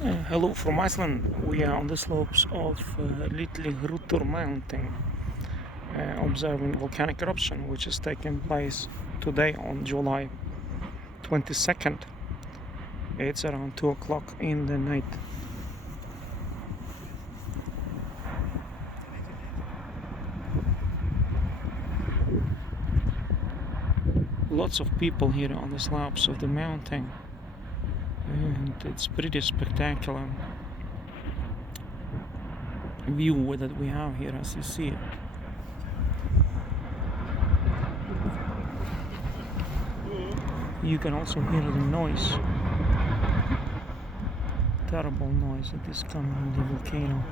Hello from Iceland. We are on the slopes of Litlihrutur mountain, observing volcanic eruption, which is taking place today on July 22nd. It's around 2 o'clock in the night. Lots of people here on the slopes of the mountain, and it's pretty spectacular view that we have here, as you see. You can also hear the noise, terrible noise that is coming from the volcano.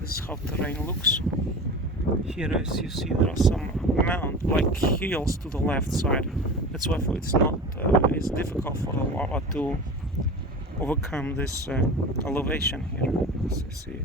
This is how terrain looks. Here, as you see, there are some like hills to the left side. That's why it's difficult for the lava to overcome this elevation here, as you see.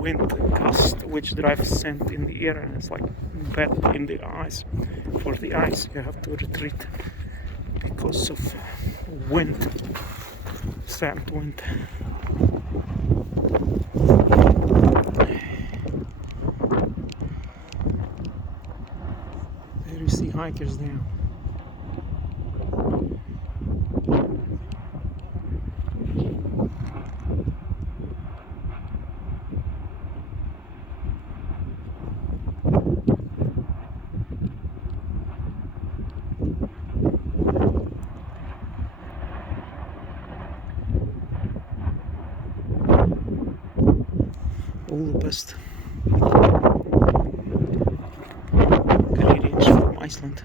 Wind gust which drives sand in the air, and it's like bad in the ice. For the ice, you have to retreat because of wind, sand wind. There you see hikers now. All the best. Greetings from Iceland.